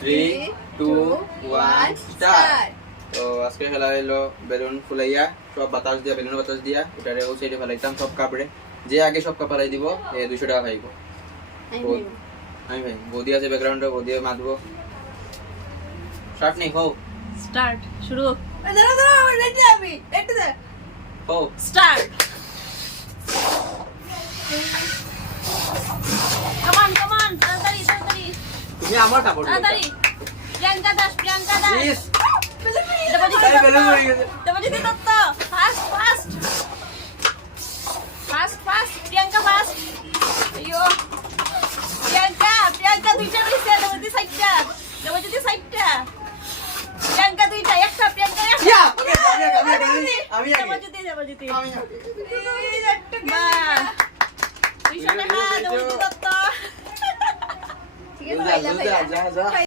3 2 1 start. তো আজকে খেলা হলো বেলুন ফুলাইয়া সব বাতাস দিয়া বেলুন বাতাস দিয়া ওটারে ও সাইডে ফেলাইতাম সব কাপড়ে। যে আগে সব কাপড়াই দিব 200 টাকা পাইবো। আমি ভাই বৌদি আছে ব্যাকগ্রাউন্ডে, বৌদি মারবো। স্টার্ট নেই হো স্টার্ট শুরু দাঁড়া দাঁড়া রেডি আমি একটু দে হো স্টার্ট কামান কামান তাড়াতাড়ি তাড়াতাড়ি তুমি আমার কাপড় দিও। তাড়াতাড়ি প্রিয়াঙ্কা দাস প্লিজ দেবজিৎ আরে বেলুন হয়ে গেছে। Debjit Dutta first first first first Priyanka first আইয়ো প্রিয়াঙ্কা দুইটা রইছে দেবজিৎ সাইডটা প্রিয়াঙ্কা দুইটা একটা প্রিয়াঙ্কা একটা ইয়া আমি আগে দেবজিৎ আমি আগে বাহ 200 টাকা দেবজিৎ দত্ত ঠিক আছে যা যা যা